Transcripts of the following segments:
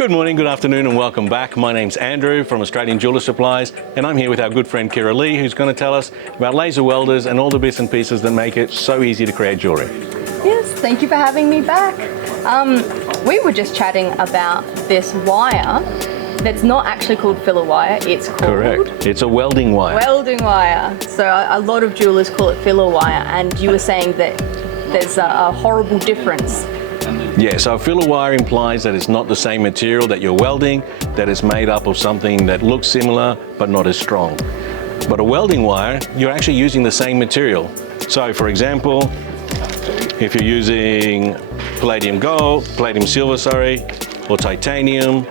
Good morning, good afternoon, and welcome back. My name's Andrew from Australian Jeweller Supplies, and I'm here with our good friend Kira Lee, who's going to tell us about laser welders and all the bits and pieces that make it so easy to create jewellery. Yes, thank you for having me back. We were just chatting about this wire that's not actually called filler wire, it's called... Correct. It's a welding wire. Welding wire. So a lot of jewellers call it filler wire, and you were saying that there's a horrible difference. Yeah, so filler wire implies that it's not the same material that you're welding, that it's made up of something that looks similar but not as strong. But a welding wire, you're actually using the same material. So for example, if you're using palladium silver, or titanium,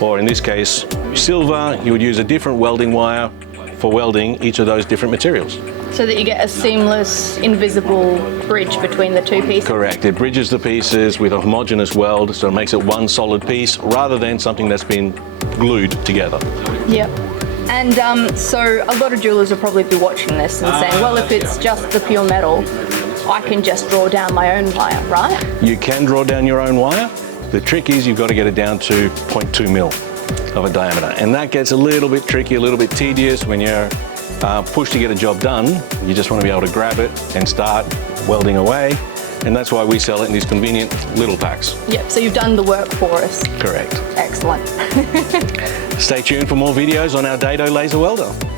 or in this case, silver, you would use a different welding wire for welding each of those different materials. So that you get a seamless, invisible bridge between the two pieces? Correct. It bridges the pieces with a homogeneous weld, so it makes it one solid piece rather than something that's been glued together. Yep. And so a lot of jewellers will probably be watching this and saying, well, if it's just the pure metal, I can just draw down my own wire, right? You can draw down your own wire. The trick is you've got to get it down to 0.2 mil of a diameter. And that gets a little bit tricky, a little bit tedious when you're pushed to get a job done. You just want to be able to grab it and start welding away. And that's why we sell it in these convenient little packs. Yep, so you've done the work for us. Correct. Excellent. Stay tuned for more videos on our Dado laser welder.